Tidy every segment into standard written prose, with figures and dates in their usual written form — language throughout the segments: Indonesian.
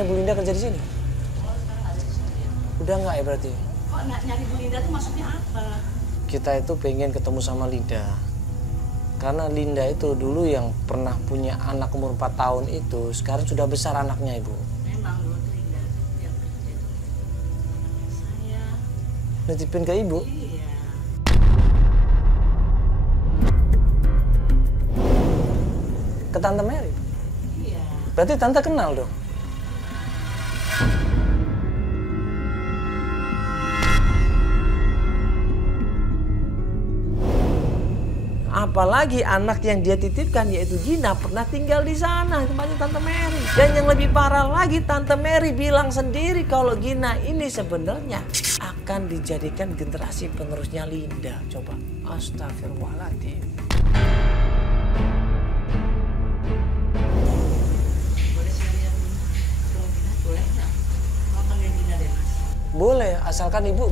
sekarang Ibu Linda kerja di sini? Oh, sekarang ada di sini. Udah nggak ya berarti? Kok nyari Bu Linda tuh maksudnya apa? Kita itu pengen ketemu sama Linda. Karena Linda itu dulu yang pernah punya anak umur 4 tahun itu, sekarang sudah besar anaknya, Ibu. Memang dulu tuh Linda yang kerja itu saya. Nitipin ke Ibu? Iya. Ke Tante Mary? Iya. Berarti Tante kenal dong? Apalagi anak yang dia titipkan yaitu Gina pernah tinggal di sana tempatnya Tante Mary. Dan yang lebih parah lagi Tante Mary bilang sendiri kalau Gina ini sebenarnya akan dijadikan generasi penerusnya Linda. Coba, astagfirullahaladzim. Boleh saya lihat ruang Gina? Boleh nggak? Mau panggil Gina deh, Mas. Boleh, asalkan Ibu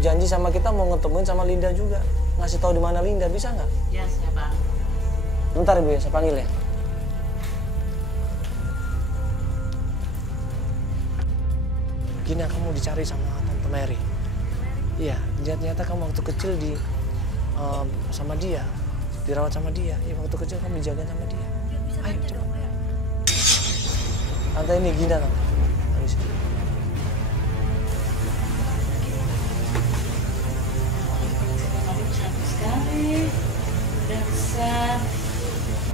janji sama kita mau ketemuin sama Linda juga. Ngasih tahu di mana Linda, bisa nggak? Ya, saya Bang. Bentar Ibu ya, saya panggil ya. Gina, kamu dicari sama Tante Mary. Iya, ternyata kamu waktu kecil sama dia, dirawat sama dia. Iya, waktu kecil kamu dijaga sama dia. Ayo coba. Tante ini Gina, Tante. Ayo sini. Kamu cantik sekali. Udah besar.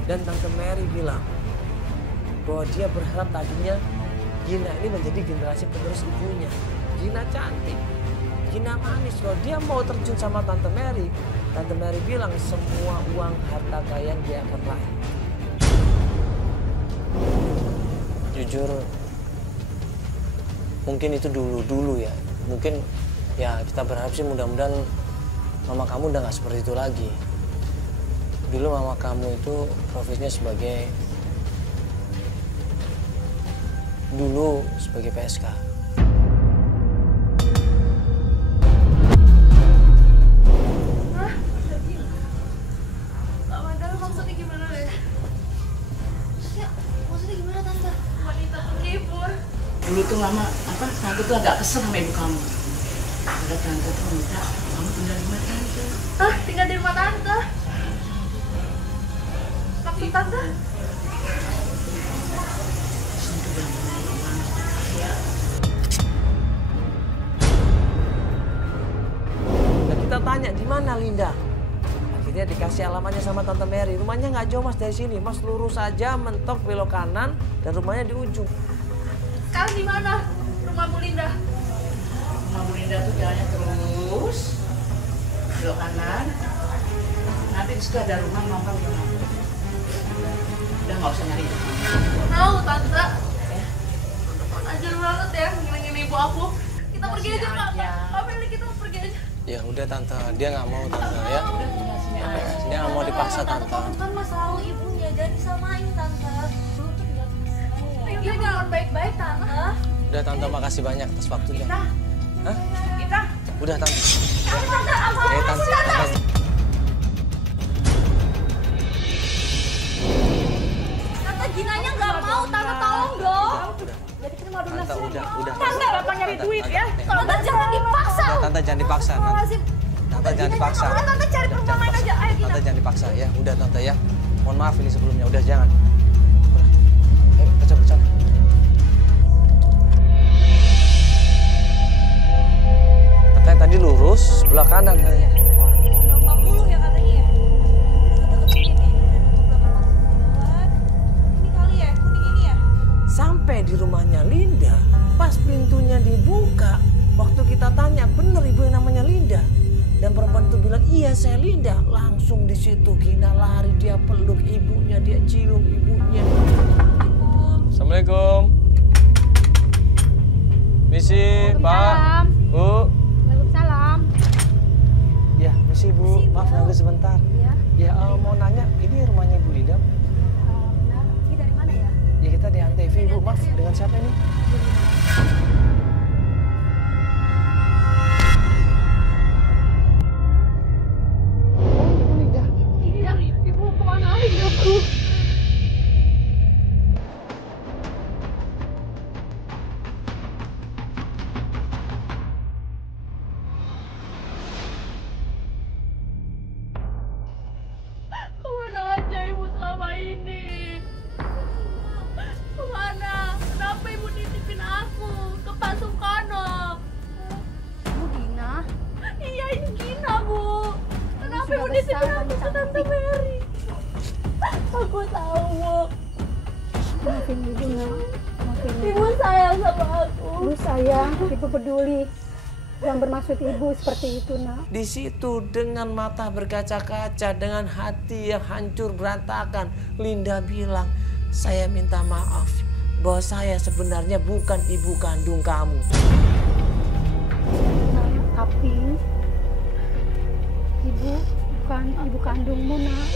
Dan Tante Mary bilang bahwa dia berharap tadinya Gina ini menjadi generasi penerus ibunya. Gina cantik, Gina manis. Kalau dia mau terjun sama Tante Mary bilang semua uang harta kekayaan dia akan raih. Jujur, mungkin itu dulu ya. Mungkin ya kita berharap sih mudah-mudahan mama kamu udah nggak seperti itu lagi. Dulu mama kamu itu profesinya sebagai PSK. Hah? Pak Mandala maksudnya gimana deh? Maksudnya gimana Tante? Wanita penghibur. Dulu tuh mama, tante tuh agak kesel sama ibu kamu. Ada tante tuh minta kamu tinggal di rumah tante. Hah? Tinggal di rumah Tante? Maksud Tante? Untuk yang punya uang kaya. Nah kita tanya di mana Linda? Akhirnya dikasih alamatnya sama Tante Mary. Rumahnya nggak jauh Mas dari sini. Mas lurus saja, mentok belok kanan dan rumahnya di ujung. Sekarang di mana rumah Bu Linda? Rumah Bu Linda tuh jalannya terus belok kanan. Nanti di situ ada rumah nongkrong di rumah. Udah nggak usah nyari. Tahu Tante? Ajar banget ya ngilangin ibu aku. Kita pergi aja Pak. Pak Feli, kita pergi aja. Ya udah Tante, dia nggak mau Tante ya. Udah tinggal sini aja. Dia nggak mau dipaksa Tante. Kan Mas tahu ibunya, jangan disamain Tante. Dia jangan baik-baik Tante. Udah Tante, makasih banyak atas waktunya. Hah? Kita. Udah Tante. Tante, apa? Tante. Tante Ginanya nggak mau. Tante tolong dong. Tante udah. Tante bapak nyari duit ya. Tante. Tante jangan dipaksa. Udah, Tante jangan dipaksa. Tante jangan dipaksa. Tante cari perempuan lain aja. Ayo Gina. Tante jangan dipaksa ya. Udah Tante ya. Mohon maaf ini sebelumnya. Udah jangan. Udah. Ayo baca. Katanya tadi lurus sebelah kanan katanya. 40 ya katanya ya. Ini kali ya, kuning ini ya. Sampai di rumahnya Linda, pas pintunya dibuka, waktu kita tanya bener ibu yang namanya Linda, dan perempuan itu bilang iya saya Linda, langsung di situ Gina lari, dia peluk ibunya, dia cium ibunya. Assalamualaikum. Misi Pak, Bu. Waalaikumsalam. Ya misi Bu, maaf ganggu sebentar. Ya. Ya mau nanya, ini rumahnya Ibu Linda? Benar. Ini dari mana ya? Ya kita di Antv Bu, maaf dengan siapa ini? Iya, ibu kemana lagi aku? Tante Mary. Aku tahu, Bu. Maafin ibu nak. Maafin ibu. Ibu sayang sama aku. Ibu sayang, ibu peduli. Yang bermaksud ibu seperti itu nak. Di situ dengan mata berkaca-kaca, dengan hati yang hancur berantakan, Linda bilang, saya minta maaf bahwa saya sebenarnya bukan ibu kandung kamu. Nah, tapi ibu bukan ibu kandungmu nak.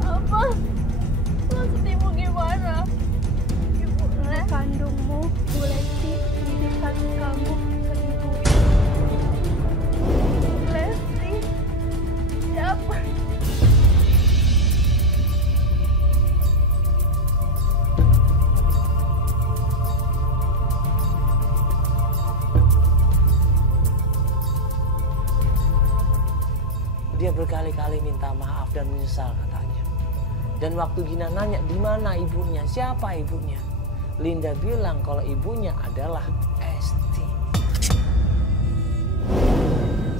Apa? Maksud ibu gimana? Ibu Les? Kandungmu, Bu Lesti, titipkan kamu ke ibu. Lesti? Siapa? Dia berkali-kali minta maaf dan menyesal katanya. Dan waktu Gina nanya di mana ibunya, siapa ibunya, Linda bilang kalau ibunya adalah Esti.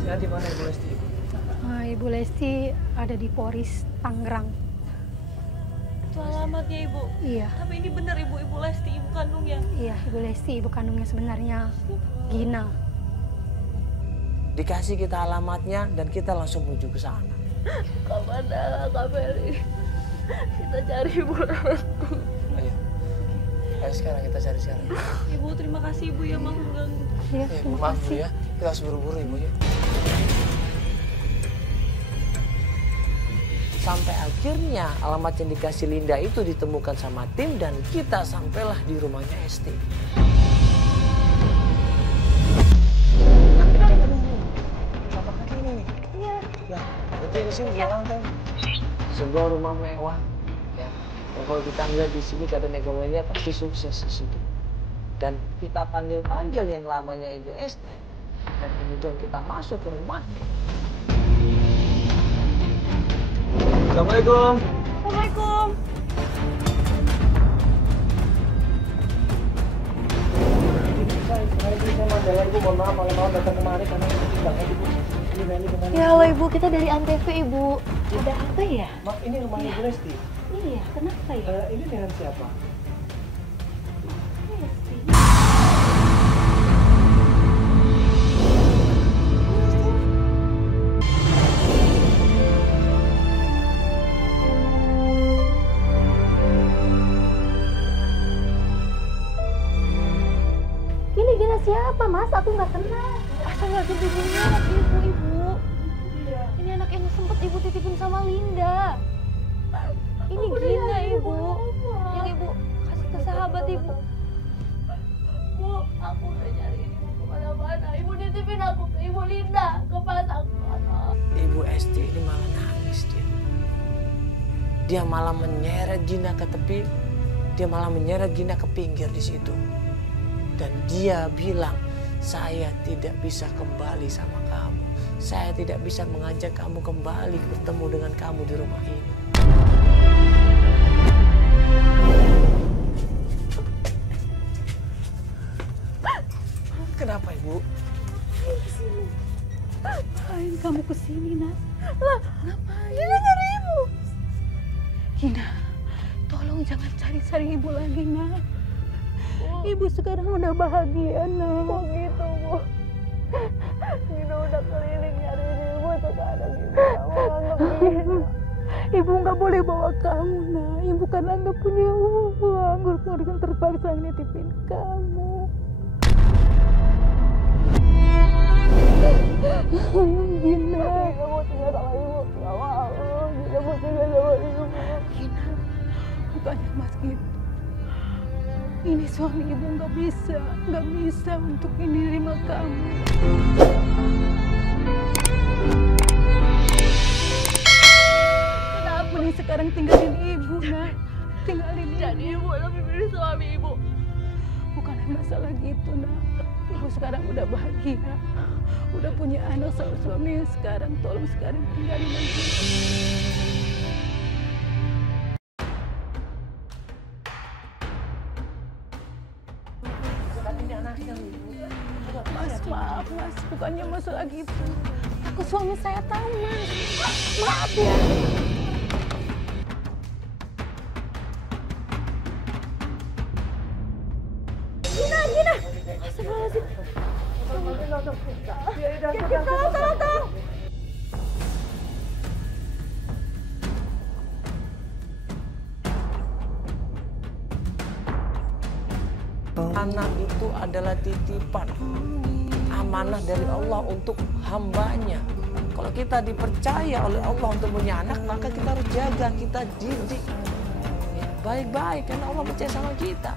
Sekarang di mana Ibu Lesti? Nah, Ibu Lesti ada di Polres Tangerang. Itu alamatnya Ibu. Iya, Tapi ini benar Ibu Lesti, ibu kandungnya. iya Ibu Lesti, ibu kandungnya sebenarnya Gina. Dikasih kita alamatnya dan kita langsung menuju ke sana. Kak Manda, Kak Mary. Kita cari Ibu Lesti. Ayo. Ayo sekarang kita cari sekarang. Ibu, terima kasih Ibu ya mau mengganggu. Iya, Ya, terima maaf Bu kasih. ya, kita harus buru-buru Ibu ya. Sampai akhirnya alamat yang dikasih Linda itu ditemukan sama tim dan kita sampailah di rumahnya Esti. Apa kaki ini nih? Iya. Ya, itu di sini lantai. Sebuah rumah mewah. Ya, dan kalau kita lihat di sini kata ekonominya pasti sukses di situ. Dan kita panggil yang lamanya itu Esti. Dan kemudian kita masuk ke rumah. Assalamualaikum. Assalamualaikum. Saya Mandala Ibu, mohon maaf kalau mau datang kemari karena banget Ibu. Ini Meli dengan Ya halo Ibu, kita dari Antv Ibu. Ada apa ya? Mak, ini rumahnya Ibu Lesti. Iya, kenapa ya? Ini dengan siapa? Lesti. Gina siapa mas? Aku nggak kenal. Asal nggak ibunya anak ibu. Ini anak yang sempat ibu titipin sama Linda. Ini Gina Ibu, yang Ibu kasih ke sahabat Ibu. Bu, aku udah nyariin Ibu kemana-mana. Ibu titipin aku ke Ibu Linda, ke pasang kono. Ibu Esti ini malah nangis dia. Dia malah menyeret Gina ke tepi. Dia malah menyeret Gina ke pinggir di situ. Dan dia bilang, saya tidak bisa kembali sama kamu. Saya tidak bisa mengajak kamu kembali bertemu dengan kamu di rumah ini. Kenapa Ibu? Ngapain kamu kesini nak? Lah, ngapain? Gina nyari ibu. Gina, tolong jangan cari-cari ibu lagi nak. Ibu sekarang udah bahagia nak. Kok gitu Bu? Gina udah keliling nyariin Ibu, sekarang Ibu gak mau anggap Gina. Ibu nggak boleh bawa kamu nak. Ibu kan nggak punya uang. Keluarga terpaksa nitipin kamu. Gina, Gina mau tinggal sama Ibu, gak mau. Gina mau tinggal sama Ibu. Gina, bukannya mas gitu. Ini suami ibu nggak bisa untuk menerima kamu. Kenapa nih sekarang tinggalin ibu nak? Tinggalin ibu. Jadi Ibu lebih pilih suami Ibu. Bukan masalah gitu nak. Ibu sekarang udah bahagia, udah punya anak sama suami. Sekarang tolong sekarang tinggalin aja. ini anaknya ibu. Mas, maaf mas, bukannya masalah gitu. Aku suami saya tahu mas. Maaf ya. Gina. Astagfirullahaladzim. Tolong. Anak itu adalah titipan, amanah dari Allah untuk hambanya. Kalau kita dipercaya oleh Allah untuk punya anak, maka kita harus jaga, kita didik baik-baik, karena Allah percaya sama kita.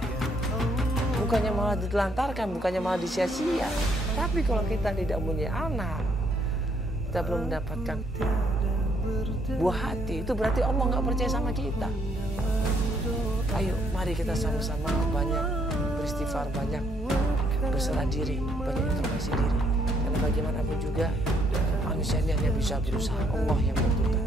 Bukannya malah ditelantarkan, bukannya malah disia-sia. Tapi kalau kita tidak punya anak, kita belum mendapatkan buah hati, itu berarti Allah nggak percaya sama kita. Ayo, mari kita sama-sama banyak beristighfar, banyak berserah diri, banyak introspeksi diri. Karena bagaimanapun juga manusia ini hanya bisa berusaha, Allah yang menentukan.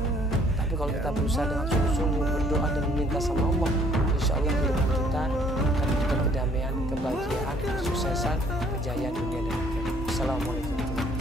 Tapi kalau kita berusaha dengan sungguh-sungguh berdoa dan meminta sama Allah, insya Allah kehidupan kita akan memberikan kedamaian, kebahagiaan, kesuksesan, kejayaan dunia dan akhirat. Assalamualaikum warahmatullahi wabarakatuh.